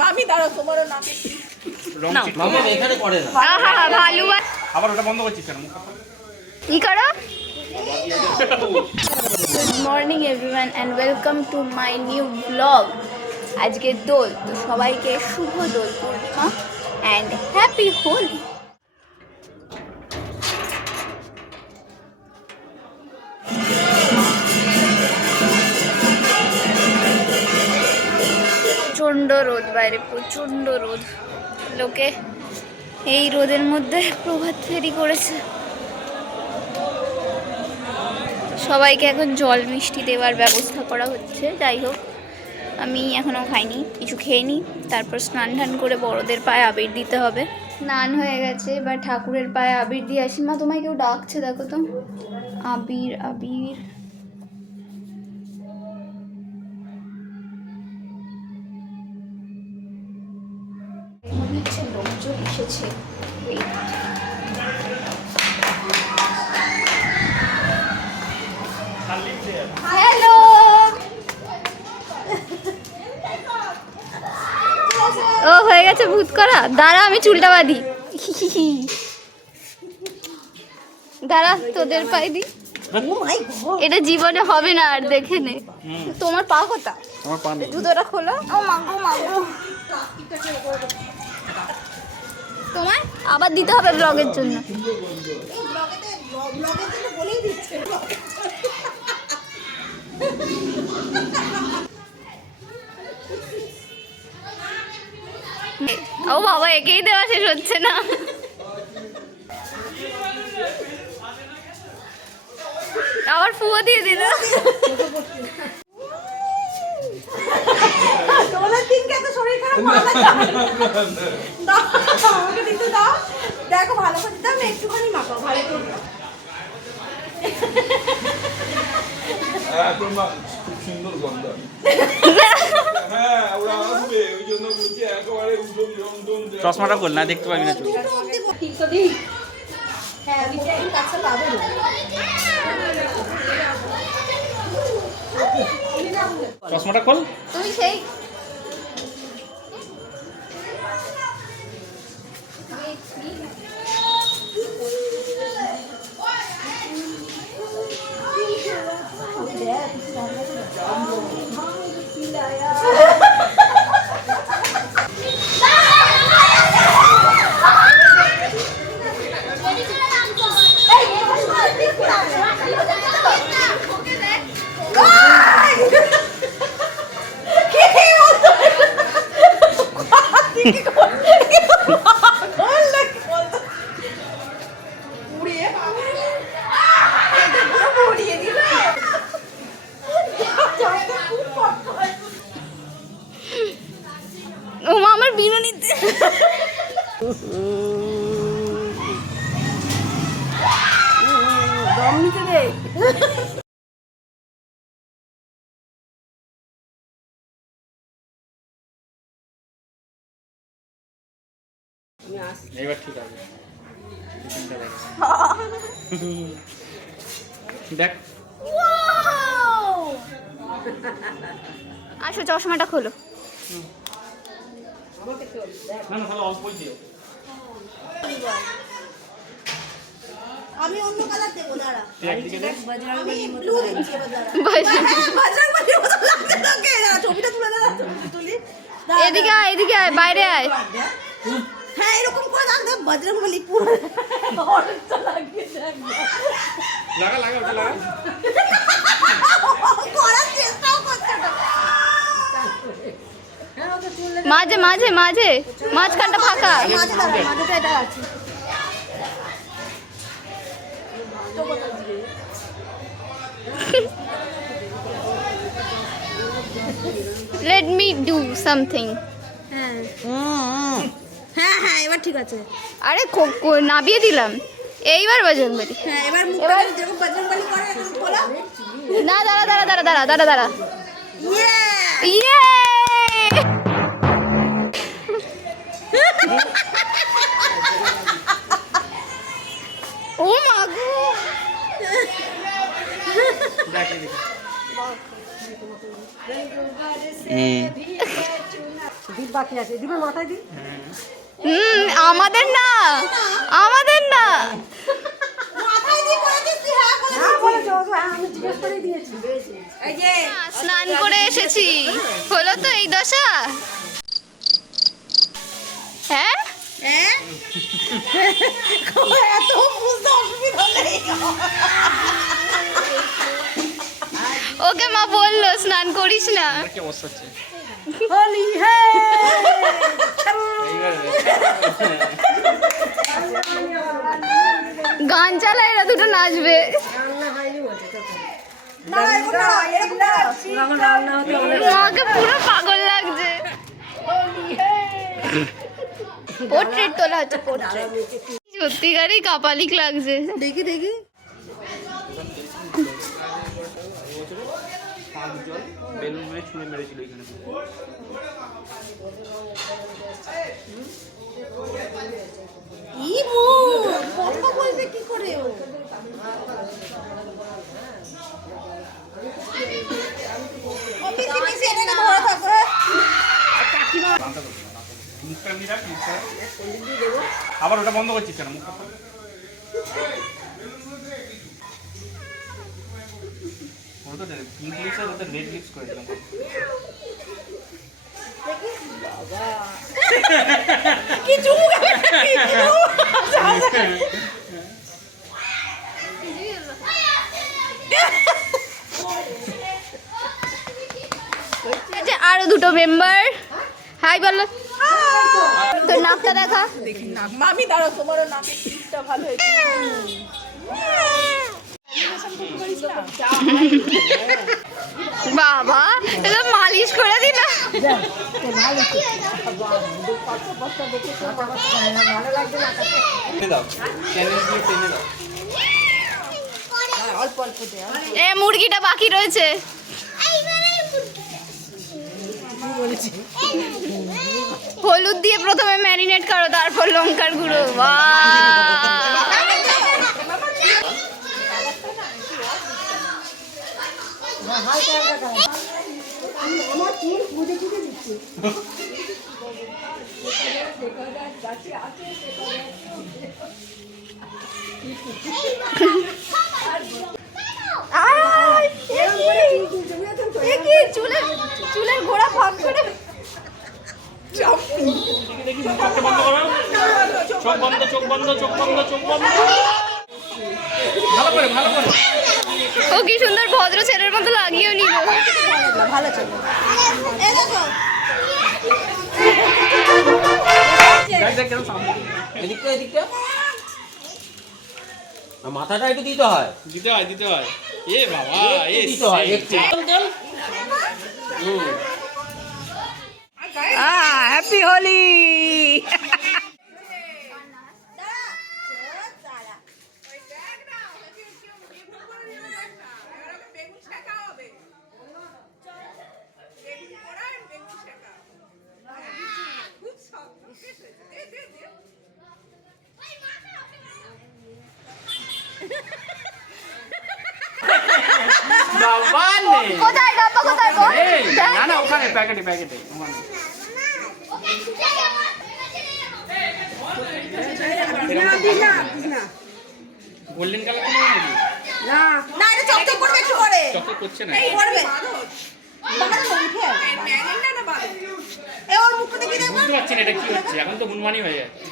মামি দাঁড়াও তোমারও নাম মামা এখানে করে না। আহা ভালো আবার ওটা বন্ধ করছিস কেন? কি করো? Good morning everyone and welcome to my new blog. আজকে দোল, তো সবাইকে শুভ দোল পূর্ণিমা অ্যান্ড হ্যাপি হোলি। প্রচণ্ড রোদ বাইরে, প্রচণ্ড রোদ। লোকে এই রোদের মধ্যে প্রভাত ফেরি করেছে। সবাইকে এখন জল মিষ্টি দেওয়ার ব্যবস্থা করা হচ্ছে। যাই হোক, আমি এখনও খাইনি, কিছু খেয়ে নিই, তারপর স্নান টান করে বড়দের পায়ে আবির দিতে হবে। স্নান হয়ে গেছে, এবার ঠাকুরের পায়ে আবির দিয়ে আসি। মা, তোমায় কেউ ডাকছে, দেখো তো। আবির আবির মনে হচ্ছে লোকজন এসেছে। হ্যালো, ও হয়ে গেছে ভূত করা। দাঁড়া, আমি চুলটা বাঁধি। দাঁড়া, তোদের পায়ে দি। এটা জীবনে হবে না আর, দেখে নে। তোমার পা কোথা? আমার পা নেই। জুতোটা খোলো। ও মাগো মাগো, তোমার আবার দিতে হবে ব্লগের জন্য। ও বাবা, একেই দেওয়া শেষ হচ্ছে না। আবার ফুয়ো দিয়ে দিল। দেখো ভালো করে দিতাম, একটুখানি মাখাও ভালো করে। খুব সুন্দর গন্ধ। হ্যাঁ, ওরা আসবে, ওই জন্য বলছি একেবারে উঠোন জমটন। চশমাটা খোল না, দেখতে পাবি না চোখ। চশমাটা খোল। তুমি সেই ও মা, আমার বিনুনিতে দম নিতে দে। এবার ঠিক আছে। দেখ, আসো, চশমাটা খোলো। না না, তাহলে অল্পই দিও। আমি অন্য কালার দেবো, দাঁড়া। একদিকে দেখ। আমি ব্লু দিচ্ছি এবার, দাঁড়া। বজরংবলী মতো লাগছে তোকে। দাঁড়া, ছবিটা তুলে দাঁড়া, তুলি। এদিকে আয়, এদিকে আয়, বাইরে আয়। হ্যাঁ, এরকম করে দাঁড়া, বজরংবলী পুরো অনেকটা লাগিয়ে দেখ। লাগা লাগা, ওটা লাগা। করার চেষ্টাও করছে না। মাঝে মাঝে মাঝে, মাঝখানটা ফাঁকা। মাঝে দাঁড়া, মাঝেটা এটা আছে। Let me do something. হ্যাঁ হ্যাঁ হ্যাঁ, এবার ঠিক আছে। আরে নাবিয়ে দিলাম, এইবার বজরংবলী। হ্যাঁ, এবার মুখটা যেরকম বজরংবলী করে এখন খোলা। না, দাঁড়া দাঁড়া দাঁড়া দাঁড়া দাঁড়া দাঁড়া। ইয়ে ইয়ে, ও মা গো। বাকি আছে দিবে মাথায় দি আমাদের না আমাদের না মাথায় দি করে দিছি হ্যাঁ বলেছো হ্যাঁ আমি জিজ্ঞেস করে দিয়েছি এই যে স্নান করে এসেছি হলো তো এই দশা হ্যাঁ হ্যাঁ এত বুঝতে অসুবিধা নেই ওকে মা বললো স্নান করিস না কি অবস্থা হচ্ছে হোলি হে গান চালা এরা দুটো নাচবে মাকে পুরো পাগল লাগছে পোর্ট্রেট তোলা হচ্ছে পোর্ট্রেট সত্যিকারই কাপালিক লাগছে দেখি দেখি বেলুন মেরে ছুঁড়ে মেরেছিল এখানে ই মো কথা বলবে কি করে ও আমি তুমি সেটা ধরে থাকো মুখটা এমনি রাখ মুখটা আবার ওটা বন্ধ করছিস কেন মুখটা ওটা পিঙ্ক লিপস আর ওটা রেড লিপস করে দিলাম কি চুমু আচ্ছা আরো দুটো মেম্বার হাই বলো তোর নাকটা দেখা দেখি না মামি দাঁড়াও তোমারও নাকের টিপটা ভালো হয়েছে বাবা এটা মালিশ করে দিল টেনে দাও চ্যালেঞ্জ দিয়ে টেনে দাও অল্প অল্প দে এ মুরগিটা বাকি রয়েছে হলুদ দিয়ে প্রথমে ম্যারিনেট করো তারপর লঙ্কার গুঁড়ো আমার চুল বুঝে চুকে দিচ্ছে চুলের গোড়া ভাগ করে দেখি মুখটা বন্ধ করো চোখ বন্ধ চোখ বন্ধ চোখ বন্ধ চোখ বন্ধ ভালো করে ও কি সুন্দর ভদ্র ছেলের মতো লাগিয়েও নিল ভালো চলো এই দেখো দেখ দেখ কেন সামনে এদিকটা এদিকটা আর মাথাটা একটু দিতে হয় দিতে হয় এ বাবা এ দিতে হয় একটু হ্যাপি হোলি বাবা নে কোথায় ডাব্বা কোথায় বল এই না না ওখানে প্যাকেটে ওখানে গোল্ডেন কালার কোনো নাকি না এটা চকচক করবে একটু করে চকচক করছে না এই করবে বাবা উঠে এ ওর মুখটা দেখি দেখো বুঝতে পারছি না এটা কি হচ্ছে এখন তো গুনমানি হয়ে যাচ্ছে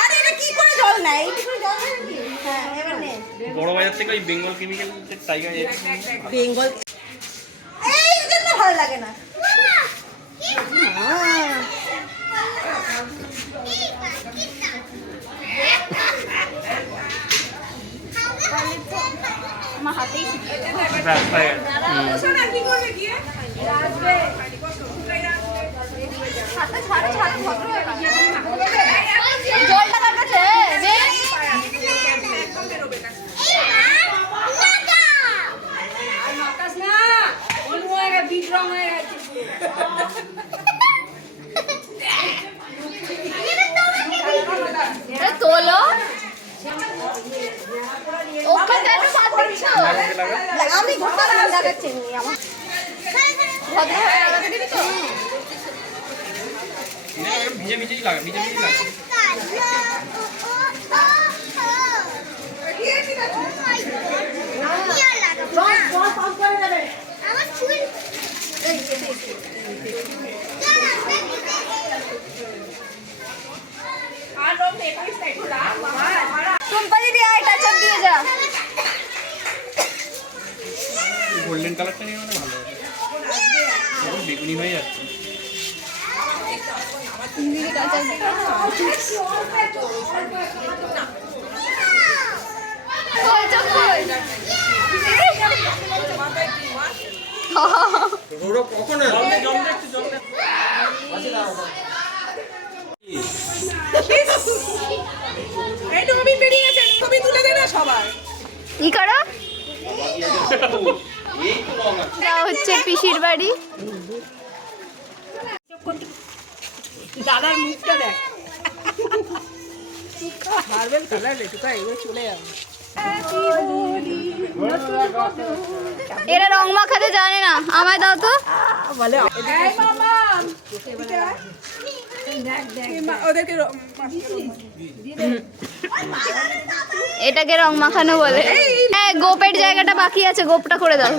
আরে এটা কি করে জল না এই কি করে জল না নাকি হ্যাঁ এবার নে বড় বাজার থেকে ওই বেঙ্গল কেমিক্যাল টাইগার বেঙ্গল এই জন্য ভালো লাগে না আমার হাতেই জলটা কার কাছে তোলো ওকে কেন পাচ্ছ আমি ঘুরতে লাগাচ্ছি আমার ভদ্র হয়ে লাগাতে ভিজে ভিজেই লাগে, ভিজে ভিজেই লাগে। টুম্পা দিদি আয় টাচ আপ দিয়ে যা। গোল্ডেন কালারটা নিয়ে মানে ভালো হবে, এখন বেগুনি হয়ে যাচ্ছে। কখন জল দে একটু, জল দে। ই করো এটা হচ্ছে পিসির বাড়ি। দাদার মুখটা দেখ মার্বেল কালার রেটুকা এগুলো চলে যাবে এরা রং মাখাতে জানে না, আমায় দাও তো। বলে মামা ওদেরকে এটাকে রং মাখানো বলে। হ্যাঁ গোপের জায়গাটা বাকি আছে, গোপটা করে দাও।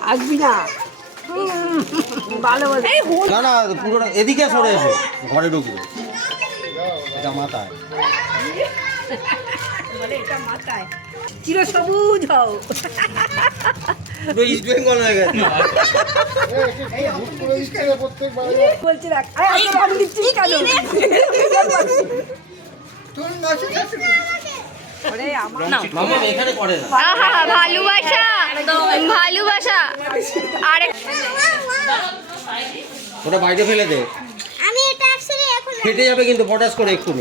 হাসবি না ভালো বলে না না পুরো এদিকে সরে এসো, ঘরে ঢুকবে। এটা মাথায় বলে এটা মাথায় চির সবুজ হও পুরো ইস্ট বেঙ্গল হয়ে গেছে। বলছি রাখ আমি দিচ্ছি কেন ওরে আমার মামা এখানে করে না। আহা ভালোবাসা ভালোবাসা। আরে ওটা বাইরে ফেলে দে, আমি এটা অ্যাকচুয়ালি এখন ফেটে যাবে কিন্তু পটাশ করে এক্ষুনি।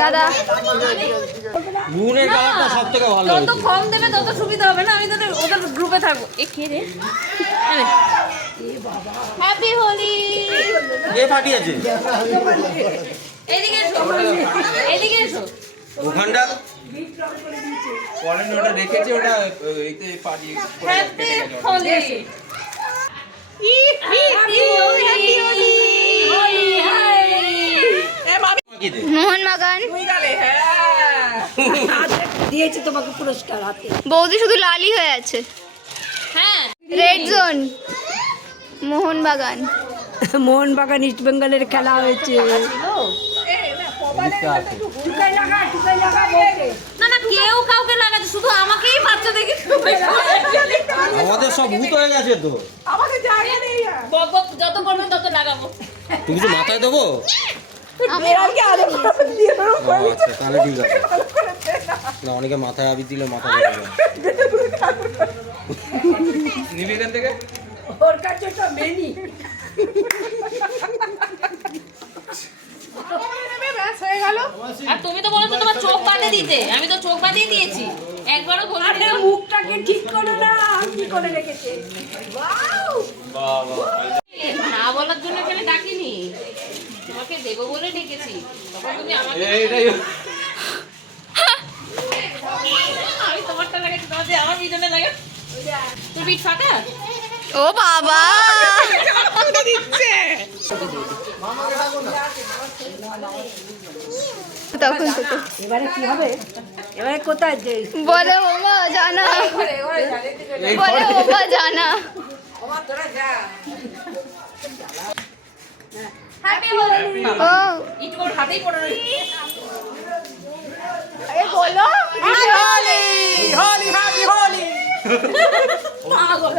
দাদা নুনের কালারটা সব থেকে ভালো হয়েছে। কম দেবে তত সুবিধা হবে না, আমি তোদের ওদের গ্রুপে থাকবো। এ কে রে? হ্যাপি হোলি। কে ফাটিয়েছে এদিকে এসো, এদিকে এসো। ওখানটা? পরের ওটা রেখেছে, ওটা এইতে পাড়ি হ্যাপি হোলি। মোহনবাগান দিয়েছি তোমাকে পুরস্কার হাতে বৌদি শুধু লালই হয়ে আছে। হ্যাঁ red zone Mohun Bagan. Mohun Bagan east বেঙ্গলের খেলা হয়েছে না না, কেউ কাউকে লাগাচ্ছে, শুধু আমাকেই বাচ্চা দেখে আমাদের সব ভূত হয়ে গেছে তো। বক বক যত করবে তত লাগাবো। তুমি কিছু মাথায় দেবো? ও আচ্ছা তাহলে ঠিক আছে। না অনেকে মাথায় আবির দিলে মাথা দেবে না। নিবি এখান থেকে। ওর কাছে একটা মেনি আর তুমি তো বলেছো তোমার চোখ বাঁধে দিতে, আমি তো চোখ বাঁধিয়ে দিয়েছি। একবারও বলিনি। মুখটাকে ঠিক করে না কি করে রেখেছে না বলার জন্য এখানে ডাকিনি, তোমাকে দেবো বলে ডেকেছি। তখন তুমি আমাকে আমি তোমারটা লাগাচ্ছি, তোমার দিয়ে আমার পিছনে লাগে। তোর পিঠ ফাটা? ও বাবা তখন তো এবারে কি হবে এবারে কোথায় যে বলে ওমা জানা, বলে ওমা জানা। হ্যাপি হোলি। ও ইট ওর হাতেই পড়ে রয়েছে। এ বলো হোলি হোলি হ্যাপি হোলি পাগল।